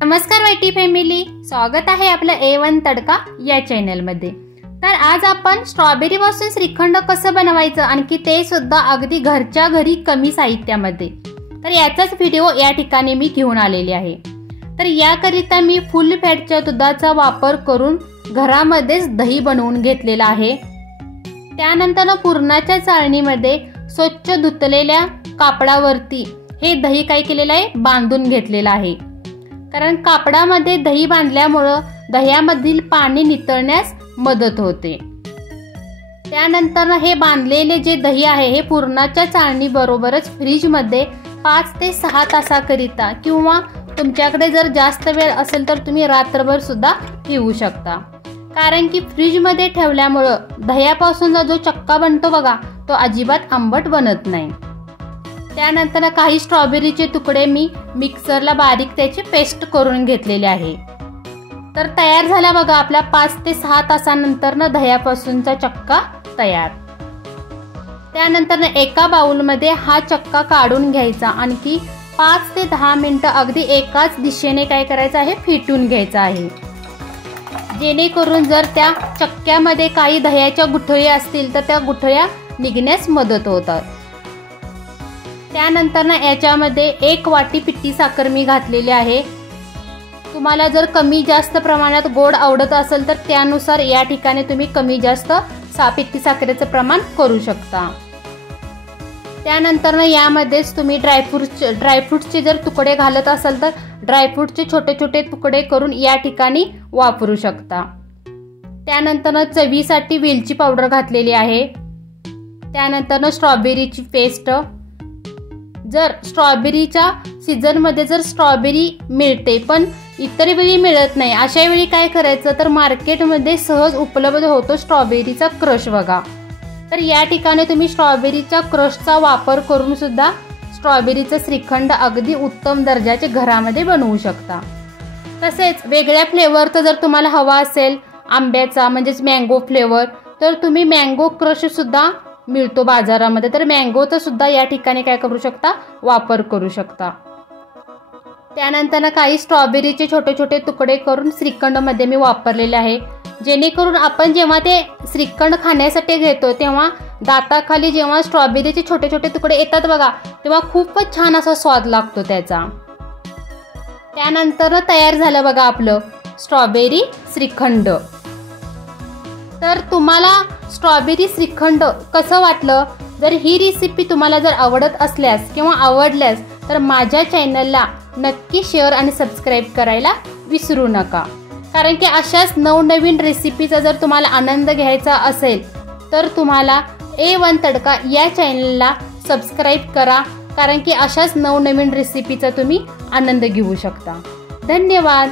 नमस्कार YT family, स्वागत आहे आपलं A1 तडका या चॅनलमध्ये। तर आज आपण स्ट्रॉबेरी पासून श्रीखंड कसं बनवायचं आणखी ते सुद्धा अगदी घरच्या घरी कमी साहित्यामध्ये, तर याचाच व्हिडिओ या ठिकाणी मी घेऊन आलेली आहे। तर याकरिता मी फुल फॅटच्या दुधाचा वापर करून घरामध्येच दही बनवून घेतलेला आहे। त्यानंतर पुरणाच्या चाळणीमध्ये स्वच्छ धुतलेल्या कापडावरती हे दही काय केलेलं आहे, बांधून घेतलेलं आहे। कारण कापडामध्ये दही बांधल्यामुळे दह्यामधील पाणी नितळण्यास मदत होते। त्यानंतर हे बांधलेले जे दही आहे हे पुरणाच्या चाळणी बरोबरच फ्रीज मध्ये 5 ते 6 तासाकरिता किंवा तुमच्याकडे जर जास्त वेळ असेल तर तुम्ही रात्रभर सुद्धा ठेवू शकता। कारण की फ्रीज मध्ये ठेवल्यामुळे दह्यापासून जो चक्का बनतो बघा, तो अजिबात आंबट बनत नाही। त्यानंतर काही स्ट्रॉबेरीचे तुकडे मी मिक्सरला बारीक त्याची पेस्ट करून घेतलेले आहे। तर तयार झाला बघा आपला 5 ते 6 तासानंतर दह्यापासूनचा चक्का तयार। त्यानंतर एका बाउल मध्ये हा चक्का काढून घ्यायचा, आणखी 5 ते 10 मिनिटं अगदी एकाच दिशेने काय करायचं आहे, फिटून घ्यायचं आहे। जेणेकरून जर त्या चक्क्यामध्ये काही दह्याच्या गुठळ्या असतील तर त्या गुठळ्या निघण्यास मदत होतात। त्यानंतर याच्यामध्ये 1 वाटी पिठी साखर मी घातलेली आहे। तुम्हाला जर कमी जास्त प्रमाणात गोड आवडत असेल तर त्यानुसार या ठिकाणी तुम्ही कमी जास्त पिठी साखरेचं प्रमाण करू शकता। त्यानंतर यामध्येच तुम्ही ड्रायफ्रूट्सचे जर तुकडे घालत असाल तर ड्रायफ्रूटचे छोटे छोटे तुकडे करून या ठिकाणी वापरू शकता। त्यानंतर चवीसाठी वेलची पावडर घातलेली आहे। त्यानंतर स्ट्रॉबेरीची पेस्ट, जर स्ट्रॉबेरीच्या सीझन मध्ये जर स्ट्रॉबेरी मिळते पण इतर वेळी मिळत नाही, अशा वेळी काय करायचं तर मार्केटमध्ये सहज उपलब्ध होतो स्ट्रॉबेरीचा क्रश बघा। तर या ठिकाणी तुम्ही स्ट्रॉबेरीच्या क्रशचा वापर करून सुद्धा स्ट्रॉबेरीचं श्रीखंड अगदी उत्तम दर्जाचे घरामध्ये बनवू शकता। तसेच वेगळ्या फ्लेवरचा जर तुम्हाला हवा असेल, आंब्याचा म्हणजेच मँगो फ्लेवर, तर तुम्ही मँगो क्रश सुद्धा मिळतो बाजारामध्ये, तर मँगोचा सुद्धा या ठिकाणी काय करू शकता, वापर करू शकता। त्यानंतर काही स्ट्रॉबेरीचे छोटे छोटे तुकडे करून श्रीखंड मध्ये मी वापरलेले आहे। जेणेकरून आपण जेव्हा ते श्रीखंड खाण्यासाठी घेतो तेव्हा दाताखाली जेव्हा स्ट्रॉबेरीचे छोटे छोटे तुकडे येतात बघा, तेव्हा खूपच छान असा स्वाद लागतो त्याचा। त्यानंतर तयार झालं बघा आपलं स्ट्रॉबेरी श्रीखंड। तर तुम्हाला स्ट्रॉबेरी श्रीखंड कसं वाटलं? जर ही रेसिपी तुम्हाला जर आवडत असल्यास किंवा आवडल्यास तर माझ्या चॅनलला नक्की शेअर आणि सबस्क्राईब करायला विसरू नका। कारण की अशाच नवनवीन रेसिपीचा जर तुम्हाला आनंद घ्यायचा असेल तर तुम्हाला A1 तडका या चॅनलला सबस्क्राईब करा, कारण की अशाच नवनवीन रेसिपीचा तुम्ही आनंद घेऊ शकता। धन्यवाद।